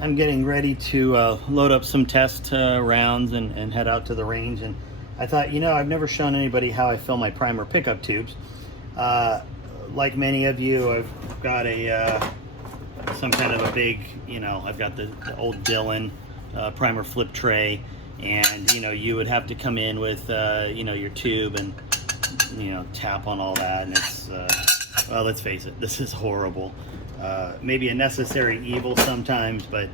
I'm getting ready to load up some test rounds and head out to the range. And I thought, I've never shown anybody how I fill my primer pickup tubes. Like many of you, I've got some kind of a big, I've got the old Dylan primer flip tray, and you would have to come in with your tube and tap on all that, and it's well, let's face it, this is horrible. Maybe a necessary evil sometimes, but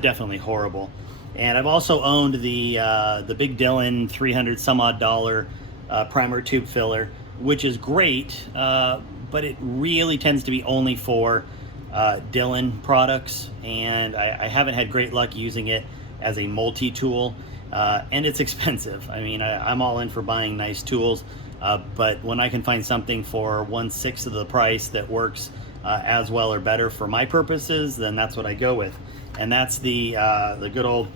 definitely horrible. And I've also owned the big Dylan $300 some odd primer tube filler, which is great, but it really tends to be only for Dylan products, and I haven't had great luck using it as a multi-tool, and it's expensive. I mean, I'm all in for buying nice tools, but when I can find something for 1/6 of the price that works as well or better for my purposes, then that's what I go with. And that's the good old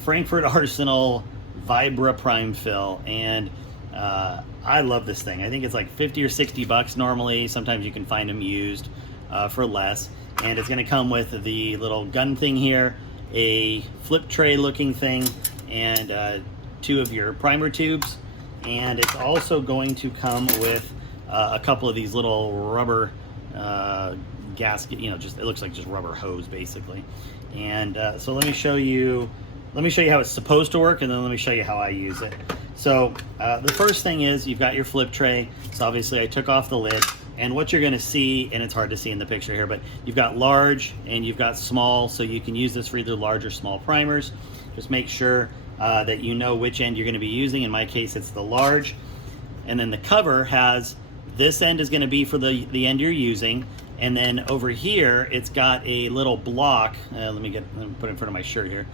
Frankford Arsenal Vibra-Prime fill. And I love this thing. I think it's like 50 or 60 bucks normally. Sometimes you can find them used for less. And it's going to come with the little gun thing here, a flip tray looking thing, and 2 of your primer tubes. And it's also going to come with a couple of these little rubber gasket, just it looks like just rubber hose basically. And so let me show you how it's supposed to work, and then let me show you how I use it. So the first thing is you've got your flip tray. So obviously I took off the lid, and what you're going to see, and it's hard to see in the picture here, but you've got large and you've got small, so you can use this for either large or small primers. Just make sure that you know which end you're going to be using. In my case, it's the large. And then the cover has, this end is going to be for the end you're using, and then over here it's got a little block. Let me put it in front of my shirt here.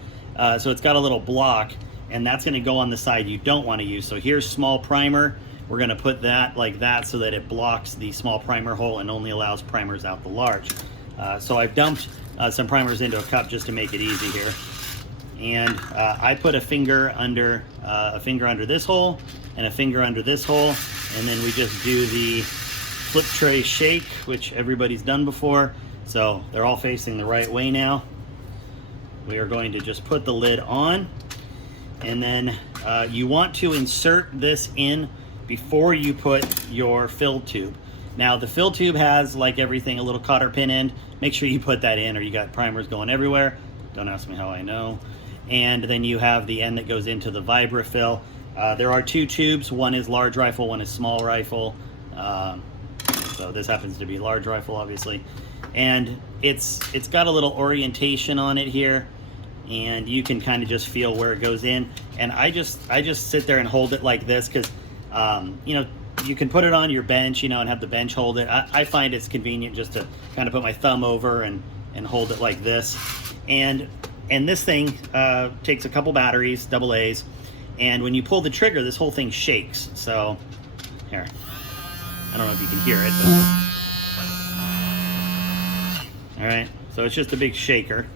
So it's got a little block, and that's going to go on the side you don't want to use. So here's small primer. We're going to put that like that so that it blocks the small primer hole and only allows primers out the large. So I've dumped some primers into a cup just to make it easy here. And I put a finger under this hole and a finger under this hole, and then we just do the flip tray shake, which everybody's done before. So they're all facing the right way now. We are going to just put the lid on, and then you want to insert this in before you put your fill tube. Now the fill tube has, like everything, a little cotter pin end. Make sure you put that in, or you got primers going everywhere. Don't ask me how I know. And then you have the end that goes into the Vibra fill. There are 2 tubes. One is large rifle, one is small rifle. So this happens to be large rifle, obviously. And it's got a little orientation on it here, and you can kind of just feel where it goes in. And I just sit there and hold it like this, because you can put it on your bench, and have the bench hold it. I find it's convenient just to kind of put my thumb over and hold it like this. And this thing takes a couple batteries, AA's, and when you pull the trigger, this whole thing shakes. So here, I don't know if you can hear it, but all right, so it's just a big shaker.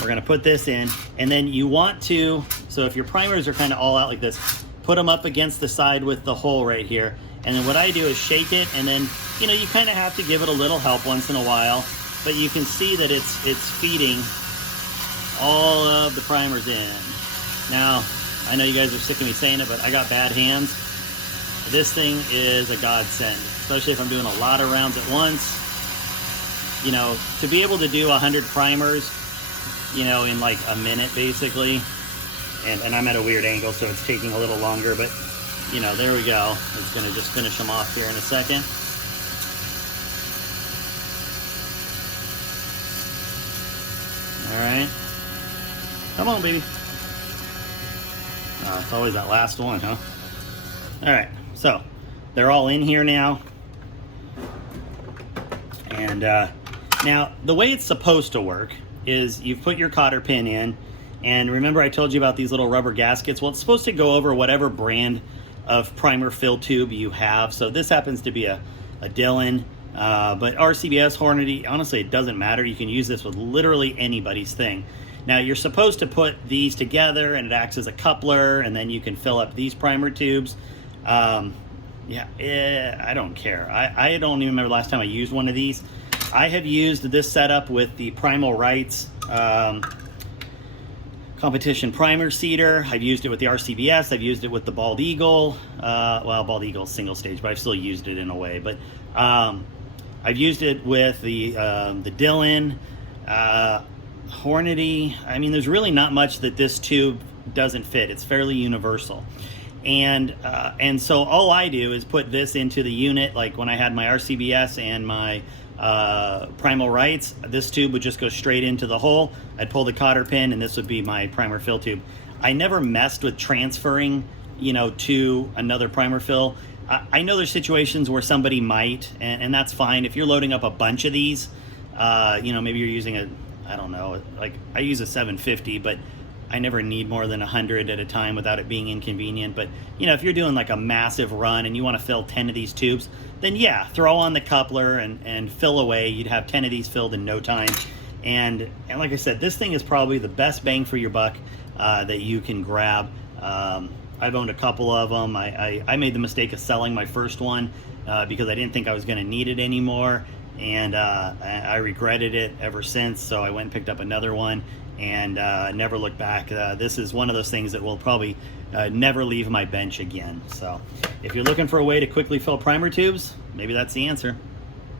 We're gonna put this in, and then you want to, so if your primers are kind of all out like this, put them up against the side with the hole right here. And then what I do is shake it, and then you kind of have to give it a little help once in a while, but you can see that it's feeding all of the primers in. Now, I know you guys are sick of me saying it, but I got bad hands. This thing is a godsend, especially if I'm doing a lot of rounds at once. To be able to do 100 primers, in like a minute basically, and I'm at a weird angle, so it's taking a little longer, but there we go. It's gonna just finish them off here in a second. All right. Come on, baby. It's always that last one, huh? All right, so they're all in here now. And now the way it's supposed to work is you've put your cotter pin in, and remember I told you about these little rubber gaskets? Well, it's supposed to go over whatever brand of primer fill tube you have. So this happens to be a Dylan, but RCBS, Hornady, honestly, it doesn't matter. You can use this with literally anybody's thing. Now you're supposed to put these together, and it acts as a coupler, and then you can fill up these primer tubes. I don't care. I don't even remember last time I used one of these. I have used this setup with the Primal Rights competition primer seeder. I've used it with the RCBS. I've used it with the Bald Eagle. Well, Bald Eagle single stage, but I've still used it in a way. But I've used it with the Dylan, Hornady. I mean, there's really not much that this tube doesn't fit. It's fairly universal. And so all I do is put this into the unit. Like when I had my RCBS and my Primal Rights, this tube would just go straight into the hole. I'd pull the cotter pin, and this would be my primer fill tube. I never messed with transferring, you know, to another primer fill. I know there's situations where somebody might, and that's fine. If you're loading up a bunch of these, you know, maybe you're using a, I don't know, like I use a 750, but I never need more than 100 at a time without it being inconvenient. But, you know, if you're doing like a massive run and you want to fill 10 of these tubes, then yeah, throw on the coupler and fill away. You'd have 10 of these filled in no time. And like I said, this thing is probably the best bang for your buck that you can grab. I've owned a couple of them. I made the mistake of selling my first one because I didn't think I was going to need it anymore. And I regretted it ever since. So I went and picked up another one and never looked back. This is one of those things that will probably never leave my bench again. So if you're looking for a way to quickly fill primer tubes, maybe that's the answer.